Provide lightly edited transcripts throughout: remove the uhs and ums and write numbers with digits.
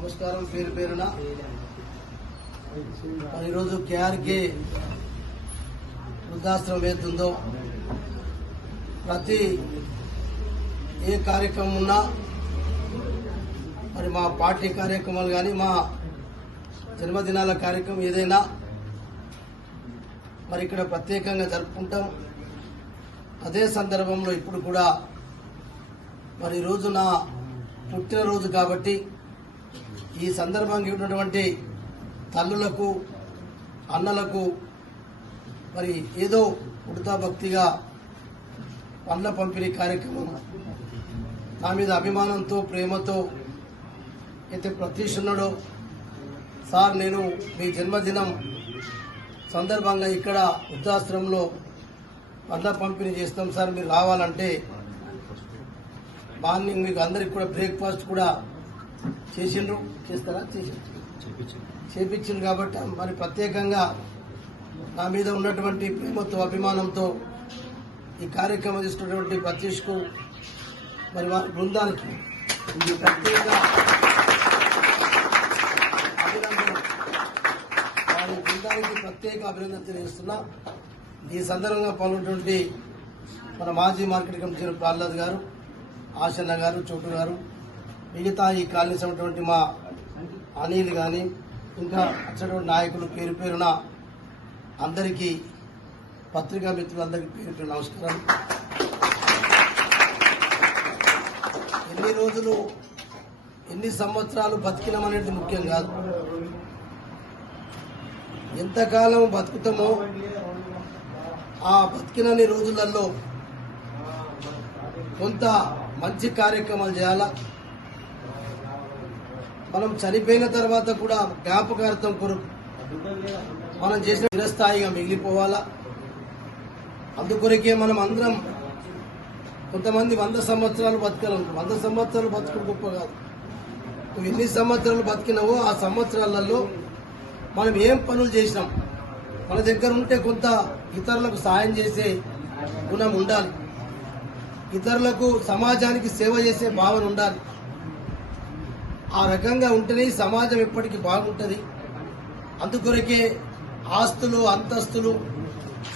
నమస్కారం. పేరు పేరున ఈరోజు కేఆర్కే వృద్ధాశ్రమం ఏతుందో ప్రతి ఏ కార్యక్రమం ఉన్నా మరి మా పార్టీ కార్యక్రమాలు కానీ మా జన్మదినాల కార్యక్రమం ఏదైనా మరి ఇక్కడ ప్రత్యేకంగా జరుపుకుంటాం. అదే సందర్భంలో ఇప్పుడు కూడా మరి ఈరోజు నా పుట్టినరోజు కాబట్టి ఈ సందర్భంగా ఇవ్వనటువంటి తల్లులకు అన్నలకు మరి ఏదో ఉడతా భక్తిగా పండ్ల పంపిణీ కార్యక్రమం నా మీద అభిమానంతో ప్రేమతో అయితే ప్రతీక్షున్నాడో సార్ నేను మీ జన్మదినం సందర్భంగా ఇక్కడ వృద్ధాశ్రమంలో పండ్ల పంపిణీ చేస్తాం సార్, మీరు రావాలంటే మార్నింగ్ మీకు అందరికి కూడా బ్రేక్ఫాస్ట్ కూడా చేసిండ్రు, చేస్తారా చేపించిండ్రు కాబట్టి మరి ప్రత్యేకంగా నా మీద ఉన్నటువంటి ప్రేమతో అభిమానంతో ఈ కార్యక్రమం తీసుకున్నటువంటి ప్రతీష్కు మరి వారి బృందానికి ఇది ప్రత్యేక అభినందన, వారి బృందానికి ప్రత్యేక అభినందన తెలియజేస్తున్నా. ఈ సందర్భంగా పాల్గొన్నటువంటి మన మాజీ మార్కెట్ కమిటీ ప్రహ్లాద్ గారు, ఆశన్న గారు, చోటు గారు, మిగతా ఈ కాలనీస్ ఉన్నటువంటి మా అనిల్ కానీ ఇంకా అచ్చటువంటి నాయకులు పేరు పేరున అందరికీ పత్రికా మిత్రులందరికీ పేరు పేరు నమస్కారం. ఎన్ని రోజులు ఎన్ని సంవత్సరాలు బతికినామనేది ముఖ్యం కాదు, ఎంతకాలం బతుకుతామో ఆ బతికినన్ని రోజులలో కొంత మంచి కార్యక్రమాలు చేయాలా. మనం చనిపోయిన తర్వాత కూడా జ్ఞాపకార్థం కొరకు మనం చేసిన చిరస్థాయిగా మిగిలిపోవాలా. అందుకొరకే మనం అందరం కొంతమంది 100 సంవత్సరాలు బతకాలంటారు. 100 సంవత్సరాలు బతుకుడు గొప్ప కాదు. నువ్వు ఎన్ని సంవత్సరాలు బతికినావో ఆ సంవత్సరాలలో మనం ఏం పనులు చేసినాం, మన దగ్గర ఉంటే కొంత ఇతరులకు సాయం చేసే గుణం ఉండాలి, ఇతరులకు సమాజానికి సేవ చేసే భావన ఉండాలి. ఆ రకంగా ఉంటేనే సమాజం ఎప్పటికీ బాగుంటుంది. అందుకొరకే ఆస్తులు అంతస్తులు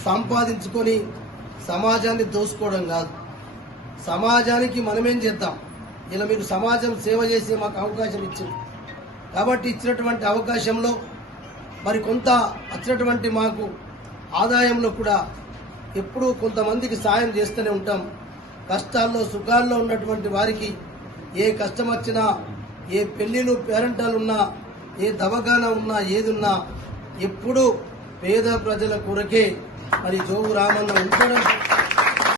సంపాదించుకొని సమాజాన్ని దోసుకోవడం కాదు, సమాజానికి మనమేం చేద్దాం. ఇలా మీకు సమాజం సేవ చేసి మాకు అవకాశం ఇచ్చింది కాబట్టి ఇచ్చినటువంటి అవకాశంలో మరి కొంత వచ్చినటువంటి మాకు ఆదాయంలో కూడా ఎప్పుడూ కొంతమందికి సాయం చేస్తూనే ఉంటాం. కష్టాల్లో సుఖాల్లో ఉన్నటువంటి వారికి ఏ కష్టం వచ్చినా, ఏ పెళ్లిలు పేరెంటాలు ఉన్నా, ఏ దవాఖానా ఉన్నా, ఏదున్నా ఎప్పుడూ పేద ప్రజల కొరకే మరి జోగు రామన్న ఉండడం